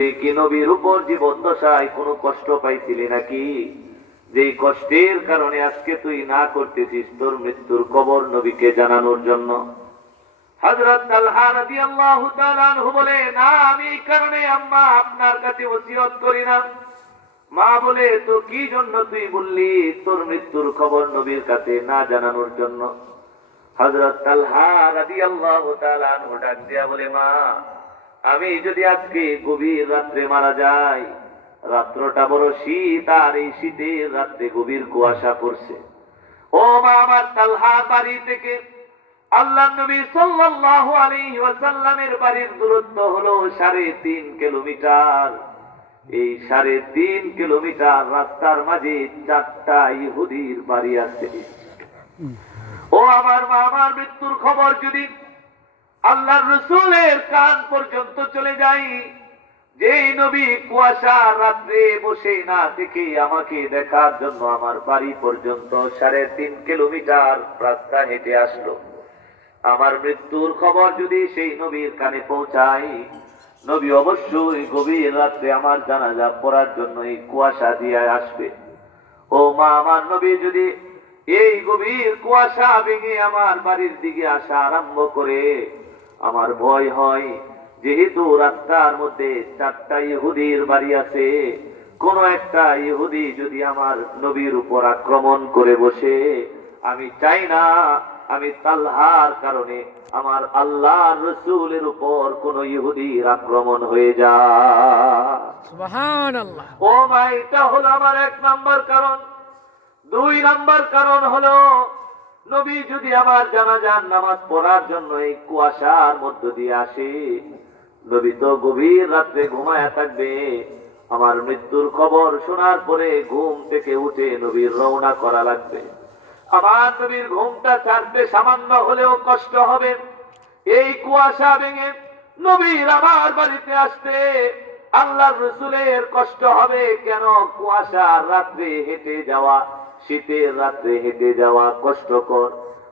কি নবীর উপর জীবন দশায় কোনো কষ্ট পাইছিলি নাকি? যে কষ্টের কারণে আজকে তুই না করতেছিস তোর মৃত্যুর খবর নবীকে জানানোর জন্য। হযরত তালহা রাদিয়াল্লাহু তাআলা আনহু বলে, না আমি এই কারণে আম্মা আপনার কাছে ওসিয়ত করি না। মা বলে, তো কি জন্য তুই বললি তোর মৃত্যুর খবর নবীর কাছে না জানানোর জন্য? হযরত তালহা রাদিয়াল্লাহু তাআলা আনহু ডাক দিয়া বলে, মা আমি যদি আজকে গভীর রাত্রে মারা যাই, রাত্রটা বড় শীত, আর এই শীতের রাত্রে গভীর কুয়াশা পড়ছে। ও মা আমার, তালহার বাড়ি থেকে আল্লাহর নবী সাল্লাল্লাহু আলাইহি ওয়াসাল্লামের বাড়ির দূরত্ব হলো 3.5 কিলোমিটার। এই 3.5 কিলোমিটার রাস্তার মাঝে 4টা ইহুদির বাড়ি আছে। ও আমার মা, আমার মৃত্যুর খবর যদি আল্লাহর রাসূলের কান পর্যন্ত চলে যায়, যেই নবী কুয়াশা রাত্রে বসে না দেখে আমাকে দেখার জন্য আমার বাড়ি পর্যন্ত 3.5 কিলোমিটার রাস্তা হেঁটে আসলো, আমার মৃত্যুর খবর যদি সেই নবীর কানে পৌঁছায়, নবী অবশ্যই গভীর রাত্রে আমার জানাজা পড়ার জন্য এই কুয়াশা দিয়ে আসবে। ও মা আমার, নবী যদি এই গভীর কুয়াশা ভেঙে আমার বাড়ির দিকে আসা আরম্ভ করে, আমার ভয় হয়, যেহেতু রাস্তার মধ্যে 4টা ইহুদির বাড়ি আছে, কোন একটা ইহুদি যদি আমার নবীর উপর আক্রমণ করে বসে, আমি চাই না আমি তালহার কারণে আমার আল্লাহর রাসূলের উপর কোন ইহুদির আক্রমণ হয়ে যায়। সুবহানাল্লাহ। ও মা, এটা হলো আমার 1 নাম্বার কারণ। 2 নাম্বার কারণ হলো, নবী যদি আমার জানাজার নামাজ পড়ার জন্য এই কুয়াশার মধ্য দিয়ে আসে, নবী তো গভীর রাত্রে ঘুমায়া থাকবে। আমার মৃত্যুর খবর শোনার পরে ঘুম থেকে উঠে নবীর রওনা করা লাগবে। আমার নবীর ঘুমটা ছাড়তে সামান্য হলেও কষ্ট হবে। এই কুয়াশা ভেঙে নবীর আমার বাড়িতে আসতে আল্লাহর রাসূলের কষ্ট হবে কেন? কুয়াশার রাত্রে হেঁটে যাওয়া, শীতের রাত্রে হেঁটে যাওয়া কষ্টকর।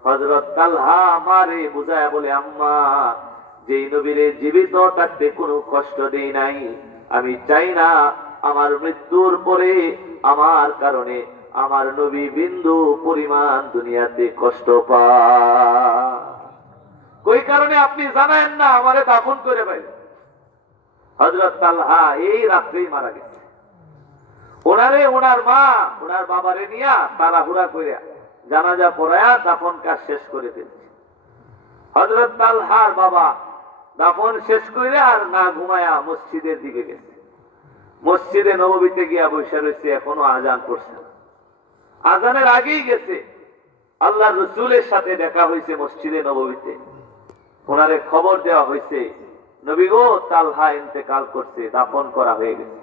হযরত তালহা আমারে বুঝায় বলে, আম্মা যেই নবীরে জীবিত থাকতে কোনো কষ্ট দেই নাই, আমি চাই না আমার মৃত্যুর পরে আমার কারণে আমার নবী বিন্দু পরিমাণ দুনিয়াতে কষ্ট পায়। কই কারণে আপনি জানেন না, আমারে দাফন করে ভাই। হযরত তালহা এই রাত্রেই মারা গেছে। ওনারে ওনার মা ওনার বাবারে নিয়া তাড়াহুড়া করে জানাজা পড়ায়া দাফন কাজ শেষ করে ফেলছে। হযরত তালহার বাবা দাফন শেষ করে আর না ঘুমায়া মসজিদের দিকে গেছে। মসজিদে নববীতে গিয়া বসে রয়েছে, এখনো আজান পড়ছে না। আজানের আগেই গেছে, আল্লাহর রাসূলের সাথে দেখা হয়েছে মসজিদে নববীতে। ওনারে খবর দেওয়া হয়েছে, নবী গো তালহা ইন্তেকাল করছে, দাফন করা হয়ে গেছে।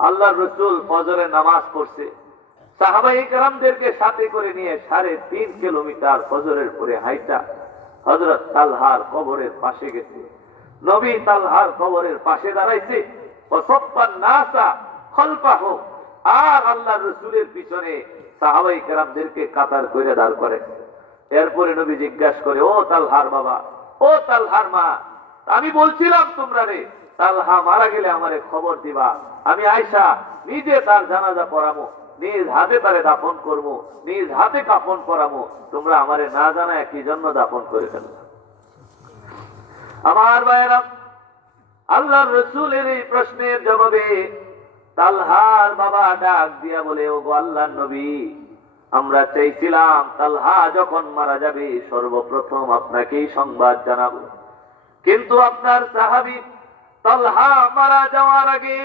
আল্লাহর রাসূল ফজরের নামাজ পড়ছে, সাহাবায়ে কেরামদেরকে সাথে করে নিয়ে 3.5 কিলোমিটার ফজরের পরে হাইটা হযরত তালহার কবরের পাশে গেছে। নবী তালহার কবরের পাশে দাঁড়াইছে, ওয়াসাফান নাসা খালফাহু, আর আল্লাহর রাসূলের পিছনে সাহাবায়ে কেরামদেরকে কাতার করে দাঁড় করে। এরপরে নবী জিজ্ঞাসা করে, ও তালহার বাবা, ও তালহার মা, আমি বলছিলাম তোমরা রে তালহা মারা গেলে আমারে খবর দিবা, আমি আয়েশা নিজে তার জানাজা পড়াবো, নিজ হাতে তারে দাফন করবো, নিজ হাতে কাফন পরাবো, তোমরা আমারে না জানায় কি জন্য দাফন করে ফেললা? আমার ভাইয়েরা, আল্লাহর রাসূলের এই প্রশ্নের জবাবে তালহার বাবা ডাক দিয়া বলে, ও গো আল্লাহর নবী, আমরা চাইছিলাম তালহা যখন মারা যাবে সর্বপ্রথম আপনাকেই সংবাদ জানাবো, কিন্তু আপনার সাহাবী তালহা মারা যাওয়ার আগে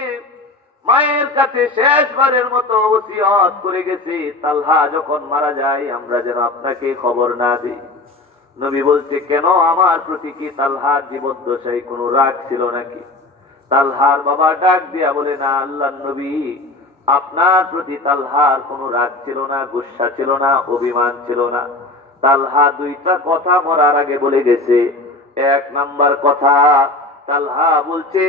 মায়ের কাছে শেষবারের মতো ওসিয়ত করে গেছে, তালহা যখন মারা যায় আমরা যেন আপনাকে খবর না দিই। নবী বলছে, কেন? আমার প্রতি কি তালহার জীবদ্দশায় কোনো রাগ ছিল নাকি? তালহার বাবা ডাক দিয়া বলে, না আল্লাহর নবী, আপনার প্রতি তালহার কোনো রাগ ছিল না, গুসা ছিল না, অভিমান ছিল না। তালহা 2টা কথা মরার আগে বলে গেছে। 1 নাম্বার কথা, তালহা বলছে,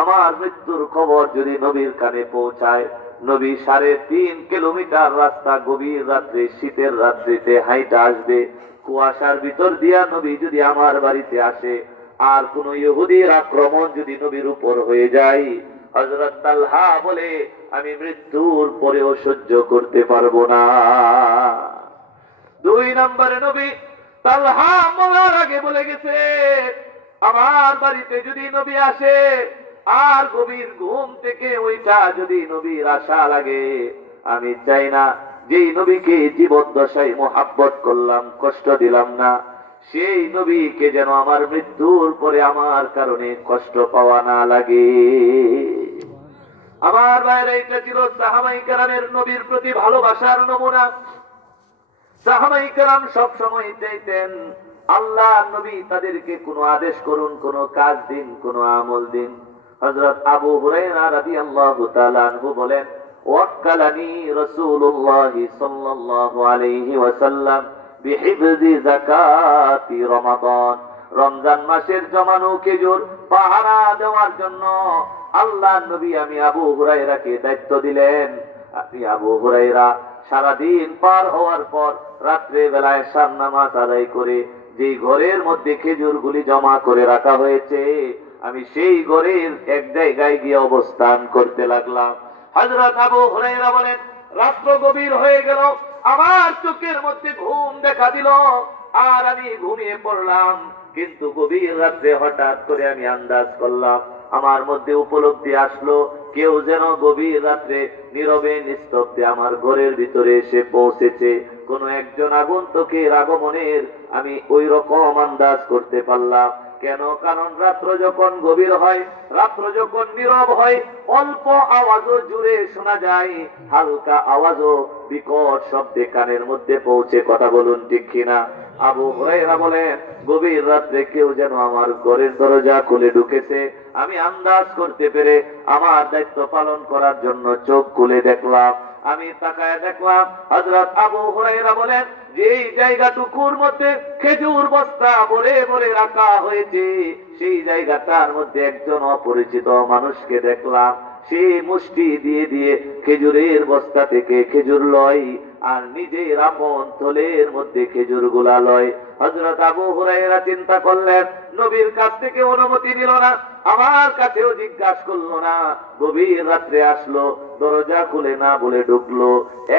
আমার মৃত্যুর খবর যদি নবীর কানে পৌঁছায়, নবী 3.5 কিলোমিটার রাস্তা গভীর রাত্রে শীতের রাত্রিতে হাইটা আসবে, কুয়াশার ভিতর দিয়া নবী যদি আমার বাড়িতে আসে, আর কোন ইহুদির আক্রমণ যদি নবীর উপর হয়ে যায়, হযরত তালহা বলে, আমি মৃত্যুর পরেও সহ্য করতে পারবো না। 2 নম্বরে নবী তালহা মরার আগে বলে গেছে, আমার বাড়িতে যদি নবী আসে আর গভীর ঘুম থেকে ওইটা যদি নবীর আশা লাগে, আমি চাই না যেই নবীকে জীবদ্দশায় মোহাব্বত করলাম, কষ্ট দিলাম না, সেই নবীকে যেন আমার মৃত্যুর পরে আমার কারণে কষ্ট পাওয়া না লাগে। আমার ভাইরা, এটা ছিল সাহাবায়ে কেরামের নবীর প্রতি ভালোবাসার নমুনা। সাহাবায়ে কেরাম সব সময় চাইতেন আল্লাহ নবী তাদেরকে কোনো আদেশ করুন, কোনো কাজ দিন, কোনো আমল দিন। হযরত আবু হুরায়রা রাদিয়াল্লাহু তাআলা আনহু বলেন, ওয়াক্কালানি রাসূলুল্লাহ সাল্লাল্লাহু আলাইহি ওয়াসাল্লাম বিহিফজি যাকাতি রমাদান। রমজান মাসের জমানো খেজুর পাহারা দেওয়ার জন্য আল্লাহ নবী আমি আবু হুরায়রাকে দায়িত্ব দিলেন। আপনি আবু হুরায়রা সারাদিন পার হওয়ার পর রাত্রে বেলায় এশার নামাজ আদায় করে যে ঘরের মধ্যে খেজুরগুলি জমা করে রাখা হয়েছে, আমি সেই ঘরের এক জায়গায় গিয়ে অবস্থান করতে লাগলাম। হযরত আবু হুরায়রা বলেন, রাত্র গভীর হয়ে গেল, আমার চোখের মধ্যে ঘুম দেখা দিল আর আমি ঘুমিয়ে পড়লাম। কিন্তু গভীর রাত্রে হঠাৎ করে আমি আন্দাজ করলাম, আমার মধ্যে উপলব্ধি আসলো কেউ যেন গভীর রাত্রে নীরবে নিস্তব্ধে আমার ঘরের ভিতরে এসে পৌঁছেছে। কোন একজন আগন্তুকের আগমনের আমি ওই রকম আন্দাজ করতে পারলাম। কেন? কারণ রাত্র যখন গভীর হয়, রাত্র যখন নীরব হয়, অল্প আওয়াজও জুড়ে শোনা যায়, হালকা আওয়াজও বিকট শব্দে কানের মধ্যে পৌঁছে। কথা বলুন ঠিক কিনা? আবু হুরায়রা বলেন, গভীর রাত্রে কেউ যেন আমার ঘরের দরজা খুলে ঢুকেছে। আমি আন্দাজ করতে পেরে আমার দায়িত্ব পালন করার জন্য চোখ খুলে দেখলাম। আমি তাকায় দেখলাম হযরত আবু হুরায়রা বলেন, যেই জায়গাটুকুর মধ্যে খেজুর বস্তা ভরে ভরে রাখা হয়েছে, সেই জায়গাটার মধ্যে একজন অপরিচিত মানুষকে দেখলাম। সে মুষ্টি দিয়ে দিয়ে খেজুরের বস্তা থেকে খেজুর লয় আর নিজের আপন থলের মধ্যে খেজুর গুলা লয়। হযরত আবু হুরায়রা চিন্তা করলেন, নবীর কাছ থেকে অনুমতি নিল না, আমার কাছেও জিজ্ঞাসা করলো না, গভীর রাত্রে আসলো, দরজা খুলে না বলে ঢুকলো,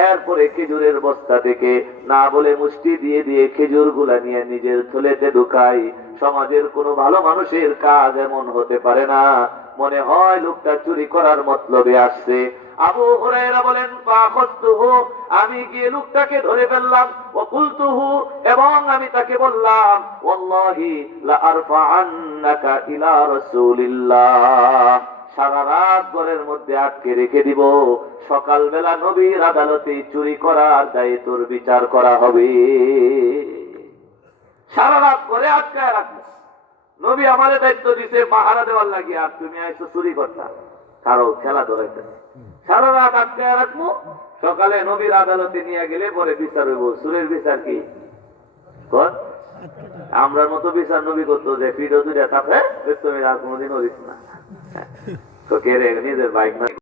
এরপরে খেজুরের বস্তা থেকে না বলে মুষ্টি দিয়ে দিয়ে খেজুর গুলা নিয়ে নিজের থলেতে ঢুকাই। সমাজের কোনো ভালো মানুষের কাজ এমন হতে পারে না। মনে হয় লোকটা চুরি করার মতলবে আসছে। আবু হুরায়রা বলেন, ফাখাযতুহু, আমি গিয়ে লোকটাকে ধরে ফেললাম, ওয়া কুলতুহু, এবং আমি তাকে বললাম, ওয়াল্লাহি লা আরফাআন্নাকা ইলা রাসূলিল্লাহ, সারা রাত ঘরের মধ্যে আটকে রেখে দিব, সকালবেলা নবীর আদালতে চুরি করার দায়ে তোর বিচার করা হবে। সারা রাত ঘরে আটকায় রাখবো, নবী আমাদের দায়িত্ব দিছে পাহারা দেওয়ার লাগিয়ে, আর তুমি আইছো চুরি করতা, কারো খেলা ধরাইতেছে। সারা রাত আটকায় রাখবো, সকালে নবীর আদালতে নিয়ে গেলে পরে বিচার হইব। চুরির বিচার কি? আমরার মতো বিচার নবী করতো যে পিঠো দুইটা তাপে তুমি আর কোনোদিন হরিস না, তো কে রে নিজের বাইক না